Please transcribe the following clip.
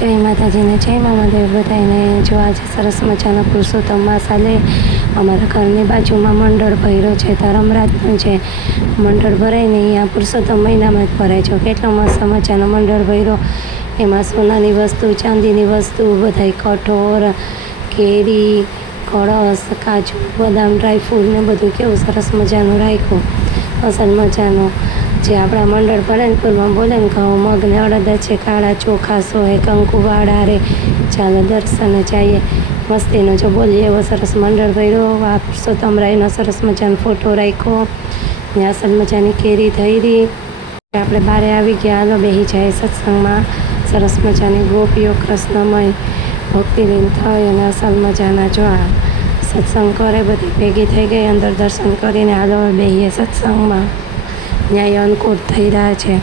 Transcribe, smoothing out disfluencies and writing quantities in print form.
जय माताजी ने जय महादेव बधाने। जो आज सरस मजाना पुरुषोत्तम मास आले अमरा घरनी बाजू में मंडल भर्यो है। धर्मराजनु है मंडल भराय ने अँ पुरुषोत्तम महीना में ज भराय छे। केटलो मस्त मजानो मंडल भर्यो। एमां सोनानी वस्तु, चांदीनी वस्तु, बधाई कठोर, केरी, कळस, काजू, बदाम, ड्रायफ्रूट ने बधुं केवुं सरस मजानुं राख्युं। असल मजानो जे आपड़ा मंडल पालनपुर में बोले घઉં मग ने अड़द है, काला चोखा सो है, कंकु वाड़ा रे। चालो दर्शन जाइए। मस्तीनो जो बोलिए एवो सरस मंडल भर्यो। आ पुरुषोत्तम रायनो सरस मजानो फोटो राख्यो ने असल मजानी केरी धरी। आपणे बारे आवी गया। हालो बेही जाए सत्संग में। सरस मजानी गोपीओ कृष्णमय भक्तिलीन थई अने असल मजाना जो आ सत्संग करे बधी भेगी थई गई। अंदर दर्शन करीने हालो बेहीए सत्संग में। न्याय अनुकूल थई रह्या छे।